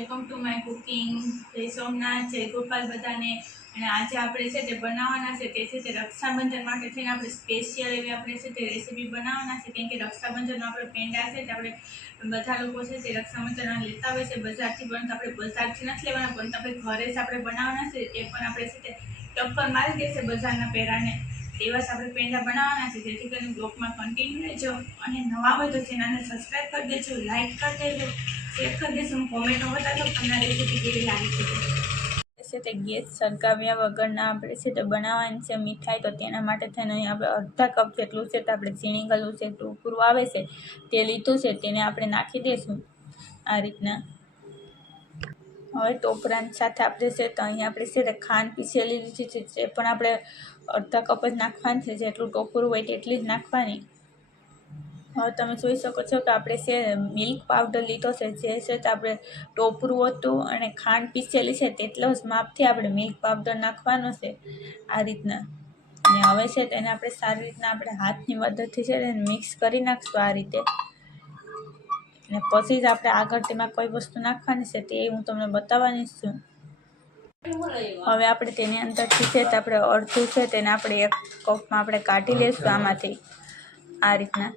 Welcome to my cooking. જય સોમનાથ, જય ગોપાલ બધાને. અને આજે આપણે છે તે બનાવવાના છે તે છે તે રક્ષાબંધન માટે થઈને આપણે સ્પેશિયલ એવી આપણે છે તે રેસીપી બનાવવાના છે. કેમ કે રક્ષાબંધનમાં આપણે પેંડા છે તે આપણે બધા લોકો છે તે રક્ષાબંધનમાં લેતા હોય છે બજારથી, પરંતુ આપણે બજારથી નથી લેવાના, પરંતુ આપણે ઘરે જ આપણે બનાવવાના છે. એ પણ આપણે છે તે ટક્કર મારી દેશે બજારના પેંડાને. એવા જ આપણે પેંડા બનાવવાના છે. જેથી કરીને બ્લોગમાં કન્ટિન્યુ રહેજો અને નવા હોય તો ચેનલને સબસ્ક્રાઈબ કરી દેજો, લાઈક કરી દેજો, શેર કરી દેજો. કોમેન્ટમાં બતાવજો તમને રેસીપી કેવી લાગી છે તે ગેસ સળગાવ્યા વગરના આપણે છે તે બનાવવાની છે મીઠાઈ. તો તેના માટે થઈને અહીં આપણે અડધા કપ જેટલું છે તો આપણે ઝીણી ગળું છે ટોપરું આવે છે તે લીધું છે, તેને આપણે નાખી દઈશું આ રીતના. હવે ટોપરાની સાથે આપણે છે તો અહીં આપણે છે તે ખાંડ પીસેલી લીધી છે, તે પણ આપણે અડધા કપ જ નાખવાની છે. જેટલું ટોપરું હોય તેટલી જ નાખવાની. હવે તમે જોઈ શકો છો કે આપણે છે મિલ્ક પાવડર લીધો છે, જે છે તે આપણે ટોપરું હતું અને ખાંડ પીસેલી છે તેટલો જ માપથી આપણે મિલ્ક પાવડર નાખવાનો છે આ રીતના. અને હવે છે તેને આપણે સારી રીતના આપણે હાથની મદદથી છે તેને મિક્સ કરી નાખશું આ રીતે. અને પછી જ આપણે આગળ તેમાં કોઈ વસ્તુ નાખવાની છે તે હું તમને બતાવવાની છું. હવે આપણે તેની અંદરથી છે તો આપણે અડધું છે તેને આપણે એક કપમાં આપણે કાઢી લઈશું આમાંથી આ રીતના.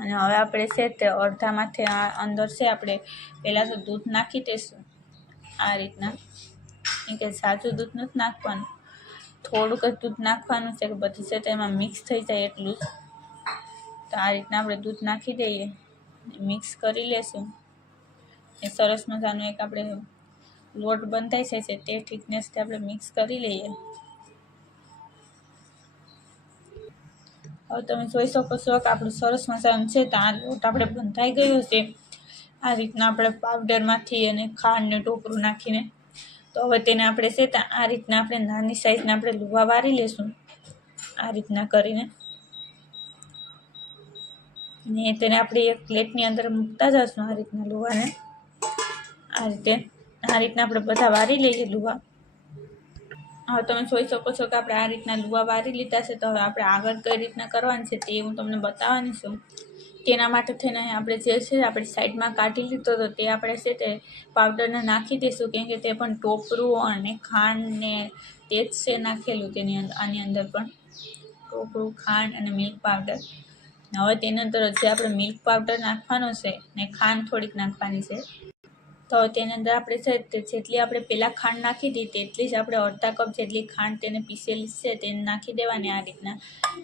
અને હવે આપણે છે તે અડધામાંથી આ અંદર છે આપણે પહેલાં તો દૂધ નાખી દઈશું આ રીતના. કેમ કે સાચું દૂધ નથી નાખવાનું, થોડુંક જ દૂધ નાખવાનું છે કે બધી છે તેમાં મિક્સ થઈ જાય એટલું જ. તો આ રીતના આપણે દૂધ નાખી દઈએ, મિક્સ કરી લેશું. એ સરસ મજાનો એક આપણે લોટ બંધાઈ છે તે થિકનેસથી આપણે મિક્સ કરી લઈએ. હવે તમે જોઈ શકો છો કે આપણું સરસ મજાનું છે તો આ લોટ આપણે બંધાઈ ગયો છે આ રીતના આપણે પાવડરમાંથી અને ખાંડ ને ટોપરું નાખીને. તો હવે તેને આપણે છે તો આ રીતના આપણે નાની સાઈઝના આપણે લુવા વારી લેશું આ રીતના કરીને. ને તેને આપણે એક પ્લેટની અંદર મૂકતા જશું આ રીતના લુવાને. આ રીતના આપણે બધા વારી લઈએ લુવા. હવે તમે જોઈ શકો છો કે આપણે આ રીતના લુવા વારી લીધા છે. તો હવે આપણે આગળ કઈ રીતના કરવાની છે તે હું તમને બતાવવાની છું. તેના માટે થઈને આપણે જે છે આપણી સાઈડમાં કાઢી લીધો તો તે આપણે છે તે પાવડરને નાખી દઈશું. કેમ કે તે પણ ટોપરું અને ખાંડ ને તે જ છે નાખેલું તેની અંદર. આની અંદર પણ ટોપરું, ખાંડ અને મિલ્ક પાવડર. હવે તેની અંદર જે આપણે મિલ્ક પાવડર નાખવાનો છે ને ખાંડ થોડીક નાખવાની છે. તો તેની અંદર આપણે છે તે જેટલી આપણે પહેલાં ખાંડ નાખી હતી તેટલી જ આપણે અડધા કપ જેટલી ખાંડ તેને પીસેલી છે તેને નાખી દેવાની આ રીતના.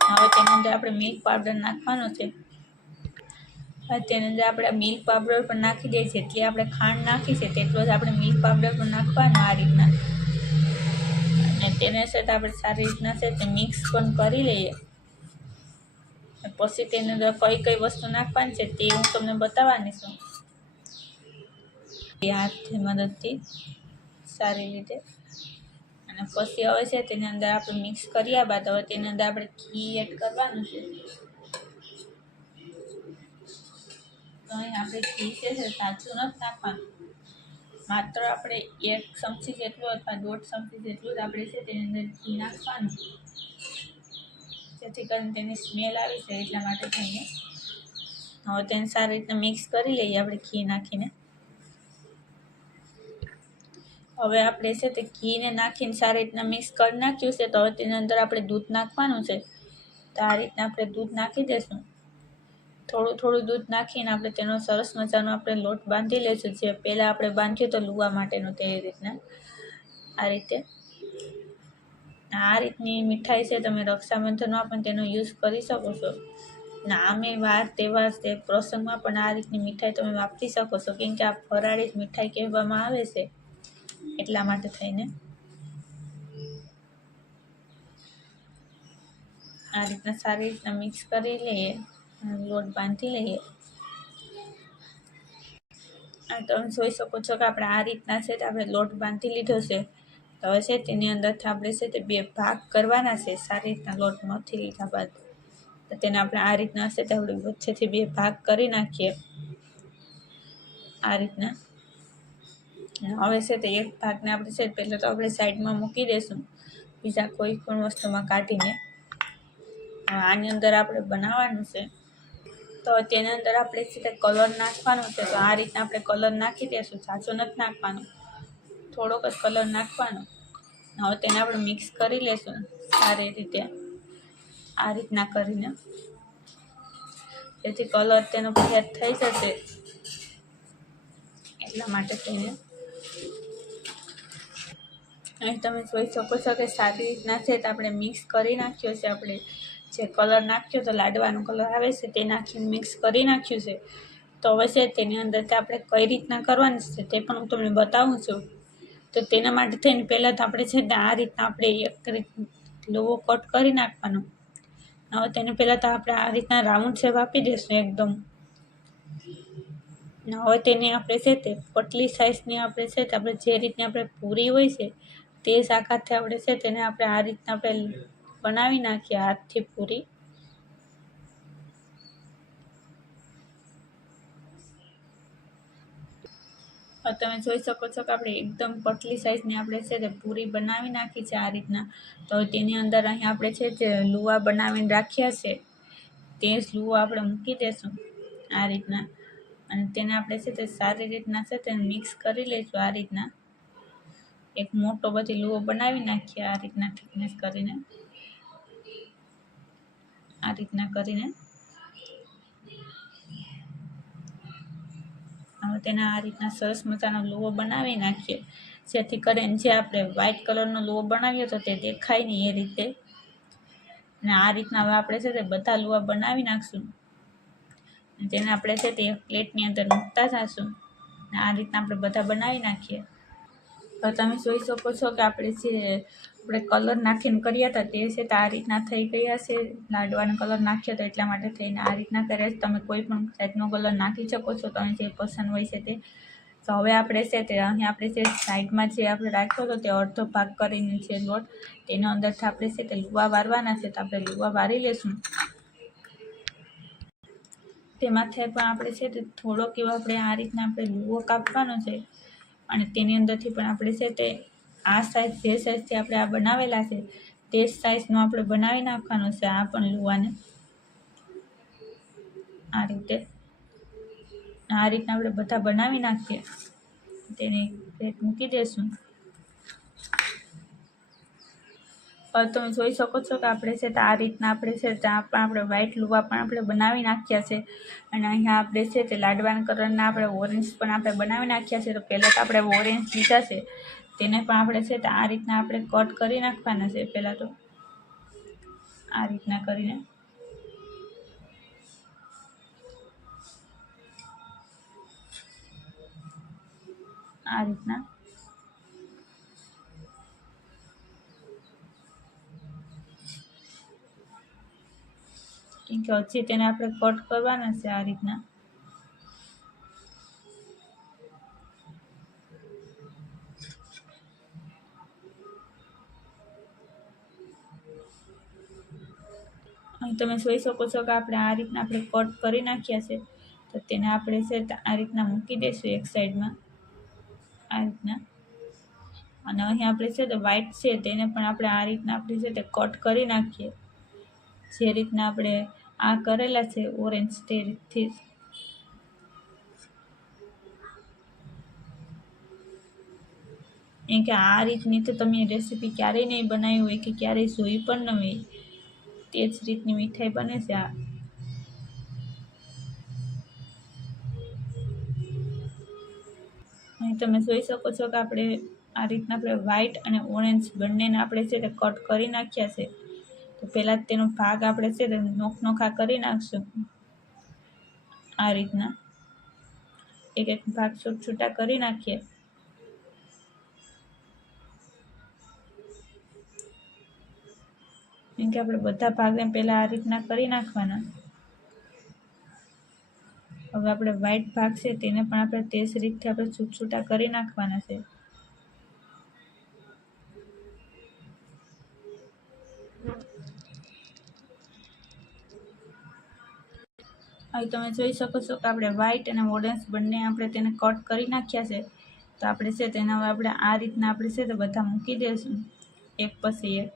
હવે તેની અંદર આપણે મિલ્ક પાવડર નાખવાનો છે. હવે તેની અંદર આપણે મિલ્ક પાવડર પણ નાખી દઈએ. જેટલી આપણે ખાંડ નાખી છે તેટલો જ આપણે મિલ્ક પાવડર પણ નાખવાનો આ રીતના. અને તેને છે તો આપણે સારી રીતના છે તે મિક્સ પણ કરી લઈએ. પછી તેની અંદર કઈ કઈ વસ્તુ નાખવાની છે તે હું તમને બતાવવાની છું હાથની મદદથી સારી રીતે. અને પછી હવે છે તેની અંદર આપણે મિક્સ કર્યા બાદ હવે તેની અંદર આપણે ઘી એડ કરવાનું છે. તો અહીં આપણે ઘી છે સાચું નથી નાખવાનું, માત્ર આપણે 1 ચમચી જેટલું અથવા 1.5 ચમચી જેટલું જ આપણે છે તેની અંદર ઘી નાખવાનું, જેથી કરીને તેની સ્મેલ આવી છે એટલા માટે થઈને. હવે તેને સારી રીતના મિક્સ કરી લઈએ આપણે ઘી નાખીને. હવે આપણે છે તે ઘીને નાખીને સારી રીતના મિક્સ કરી નાખ્યું છે. તો હવે તેની અંદર આપણે દૂધ નાખવાનું છે. તો આ રીતના આપણે દૂધ નાખી દઈશું. થોડું થોડું દૂધ નાખીને આપણે તેનો સરસ મજાનો આપણે લોટ બાંધી લઈશું, જે પહેલાં આપણે બાંધ્યો તો લુવા માટેનો તે રીતના આ રીતે. આ રીતની મીઠાઈ છે તમે રક્ષાબંધનમાં પણ તેનો યુઝ કરી શકો છો. ને આમે વાર તહેવાર તે પ્રસંગમાં પણ આ રીતની મીઠાઈ તમે વાપરી શકો છો. કેમ કે આ ફરાળી મીઠાઈ કહેવામાં આવે છે એટલા માટે થઈને. આ રીતના સારી રીતના મિક્સ કરી લઈએ, લોટ બાંધી લઈએ. તમે જોઈ શકો છો કે આપણે આ રીતના છે આપણે લોટ બાંધી લીધો છે. તો હવે છે તેની અંદરથી આપણે છે તે 2 ભાગ કરવાના છે. સારી રીતના લોટ મથી લીધા બાદ તો તેને આપણે આ રીતના છે તે આપણે વચ્ચેથી 2 ભાગ કરી નાખીએ આ રીતના. હવે છે તે એક ભાગને આપણે છે પહેલાં તો આપણે સાઈડમાં મૂકી દઈશું બીજા કોઈ પણ વસ્તુમાં કાઢીને. આની અંદર આપણે બનાવવાનું છે. તો તેની અંદર આપણે છે તે કલર નાખવાનો છે. તો આ રીતના આપણે કલર નાખી દઈશું, ઝાઝો નથી નાખવાનો, થોડોક જ કલર નાખવાનો. હવે તેને આપણે મિક્સ કરી લેશું સારી રીતે, આ રીતના કરીને, જેથી કલર તેનો ફેડ થઈ જશે. એટલા માટે તેને અહીં તમે જોઈ શકો છો કે સારી રીતના છે તો આપણે મિક્સ કરી નાખ્યો છે. આપણે જે કલર નાખ્યો તો લાડવાનો કલર આવે છે તે નાખીને મિક્સ કરી નાખ્યું છે. તો હવે છે તેની અંદર આપણે કઈ રીતના કરવાની છે તે પણ હું તમને બતાવું છું. તો તેના માટે થઈને પહેલાં તો આપણે છે ને આ રીતના આપણે એક રીત લોવો કટ કરી નાખવાનો. હવે તેને પહેલાં તો આપણે આ રીતના રાઉન્ડ શેપ આપી દઈશું એકદમ. હવે તેને આપણે છે તે પતલી સાઇઝની આપણે છે તે આપણે જે રીતની આપણે પૂરી હોય છે તે શાખાથી આપણે છે તેને આપણે આ રીતના આપણે બનાવી નાખીએ હાથથી પૂરી. તમે જોઈ શકો છો કે આપણે એકદમ પતલી સાઇઝની આપણે છે તે પૂરી બનાવી નાખી છે આ રીતના. તો તેની અંદર અહીં આપણે છે જે લુવા બનાવીને રાખ્યા છે તે જ લુવા આપણે મૂકી દઈશું આ રીતના. અને તેને આપણે છે તે સારી રીતના છે તેને મિક્સ કરી લઈશું આ રીતના. એક મોટો બધી લુવો બનાવી નાખીએ આ રીતના થિકનેસ કરીને, આ રીતના કરીને. હવે તેને આ રીતના સરસ મજાનો લુવો બનાવી નાખીએ, જેથી કરીને જે આપણે વ્હાઈટ કલરનો લુવો બનાવ્યો હતો તે દેખાય નહીં એ રીતે. અને આ રીતના હવે આપણે છે તે બધા લુવા બનાવી નાખશું. તેને આપણે છે તે પ્લેટની અંદર મૂકતા જઈશું. આ રીતના આપણે બધા બનાવી નાખીએ. તો તમે જોઈ શકો છો કે આપણે જે કલર નાખીને કર્યા હતા તે છે તો આ રીતના થઈ ગયા છે. લાડવાનો કલર નાખ્યો હતો એટલા માટે થઈને આ રીતના કર્યા છે. તમે કોઈ પણ ટાઈપનો કલર નાખી શકો છો, તમે જે પસંદ હોય છે તે. તો હવે આપણે છે તે અહીં આપણે જે સાઈડમાં જે આપણે રાખ્યો હતો તે અડધો ભાગ કરીને છે લોટ, તેનો અંદરથી આપણે છે તે લુવા વારવાના છે. તો આપણે લુવા વારી લેશું. તેમાંથી પણ આપણે છે તે થોડોક એવો આપણે આ રીતના આપણે લુવો કાપવાનો છે. અને તેની અંદરથી પણ આપણે છે તે આ સાઈઝ જે સાઈઝથી આપણે આ બનાવેલા છે તે જ સાઈઝનો આપણે બનાવી નાખવાનો છે આ પણ લુવાને. આ રીતે આપણે બધા બનાવી નાખીએ. તેને પ્લેટ મૂકી દઈશું. તમે જોઈ શકો છો કે આપણે છે તો આ રીતના આપણે છે ત્યાં પણ આપણે વ્હાઈટ લુવા પણ આપણે બનાવી નાખ્યા છે. અને અહીંયા આપણે છે તે લાડવાના કલરના આપણે ઓરેન્જ પણ આપણે બનાવી નાખ્યા છે. તો પહેલાં તો આપણે ઓરેન્જ લીધા છે તેને પણ આપણે છે તો આ રીતના આપણે કટ કરી નાખવાના છે. પહેલાં તો આ રીતના કરીને આ રીતના કેમ કે હજી તેને આપણે કટ કરવાના છે આ રીતના. અહીં તમે જોઈ શકો છો કે આપણે આ રીતના આપણે કટ કરી નાખ્યા છે. તો તેને આપણે છે આ રીતના મૂકી દઈશું એક સાઈડમાં આ રીતના. અને અહીં આપણે છે તો વ્હાઈટ છે તેને પણ આપણે આ રીતના આપણે છે તે કટ કરી નાખીએ, જે રીતના આપણે આ કરેલા છે ઓરેન્જ તે રીતથી. કેમ કે આ રીતની તો તમે રેસીપી ક્યારેય નહીં બનાવી હોય કે ક્યારેય જોઈ પણ ન હોય, તે જ રીતની મીઠાઈ બને છે આ. અહીં તમે જોઈ શકો છો કે આપણે આ રીતના આપણે વ્હાઈટ અને ઓરેન્જ બંનેને આપણે છે તે કટ કરી નાખ્યા છે. તો પહેલાં તેનો ભાગ આપણે છે તે નોખા કરી નાખશું આ રીતના. એક એક ભાગ છૂટા કરી નાખીએ. કેમ કે આપણે બધા ભાગને પહેલાં આ રીતના કરી નાખવાના. હવે આપણે વ્હાઈટ ભાગ છે તેને પણ આપણે તે જ રીતથી આપણે છૂટા કરી નાખવાના છે. હવે તમે જોઈ શકો છો કે આપણે વ્હાઈટ અને ઓરેન્જ બંને આપણે તેને કટ કરી નાખ્યા છે. તો આપણે છે તેને હવે આપણે આ રીતના આપણે છે તે બધા મૂકી દઈશું એક પછી એક.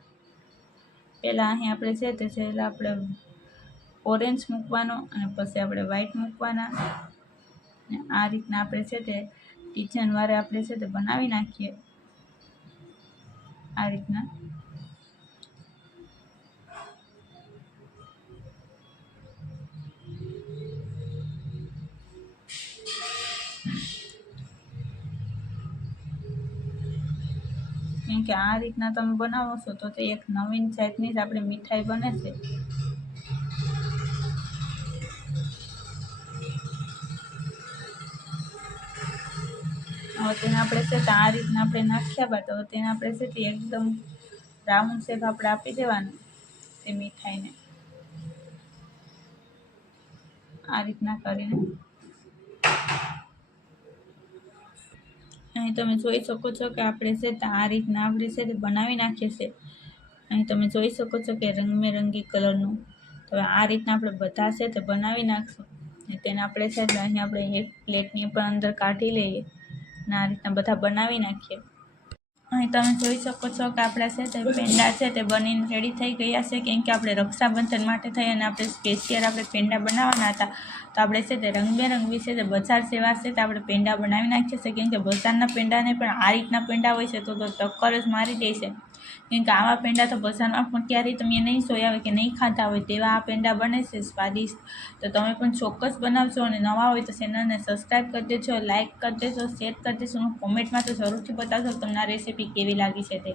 પહેલાં અહીં આપણે છે તે આપણે ઓરેન્જ મૂકવાનો અને પછી આપણે વ્હાઈટ મૂકવાના અને આ રીતના આપણે છે તે ડિઝાઇનવાળે આપણે છે તે બનાવી નાખીએ આ રીતના. કેમ કે આ રીતના તમે બનાવો છો તો તે એક નવીન જાતની જ આપણી મીઠાઈ બને છે. હવે તેને આપણે છે તે આ રીતના આપણે નાખ્યા બાદ હવે તેને આપણે છે તે એકદમ રાઉન્ડ શેપ આપણે આપી દેવાનું તે મીઠાઈને આ રીતના કરીને. અહીં તમે જોઈ શકો છો કે આપણે છે તે આ રીતના આપણે છે તે બનાવી નાખીએ છીએ. અહીં તમે જોઈ શકો છો કે રંગબેરંગી કલરનું. તો આ રીતના આપણે બધા છે તે બનાવી નાખશું અને તેને આપણે છે તે અહીં આપણે એક પ્લેટની પણ અંદર કાઢી લઈએ અને આ રીતના બધા બનાવી નાખીએ. અહીં તમે જોઈ શકો છો કે આપણા છે તે પેંડા છે તે બનીને રેડી થઈ ગયા છે. કેમ કે આપણે રક્ષાબંધન માટે થઈ અને આપણે સ્પેશિયલ આપણે પેંડા બનાવવાના હતા તો આપણે છે તે રંગબેરંગી છે તે બજાર જેવા છે તે આપણે પેંડા બનાવી નાખીએ છીએ. કેમ કે બજારના પેંડાને પણ આ રીતના પેંડા હોય છે તો ટક્કર જ મારી દે છે. કેમ કે આવા પેંડા તો બજારમાં પણ ક્યારેય તમે નહીં જોયા હોય કે નહીં ખાતા હોય તેવા આ પેંડા બને છે સ્વાદિષ્ટ. તો તમે પણ ચોક્કસ બનાવજો અને નવા હોય તો ચેનલને સબસ્ક્રાઈબ કરી દેજો, લાઇક કરી દેજો, શેર કરી દેજો અને કોમેન્ટમાં તો જરૂરથી બતાવજો તમને આ રેસીપી કેવી લાગી છે તે.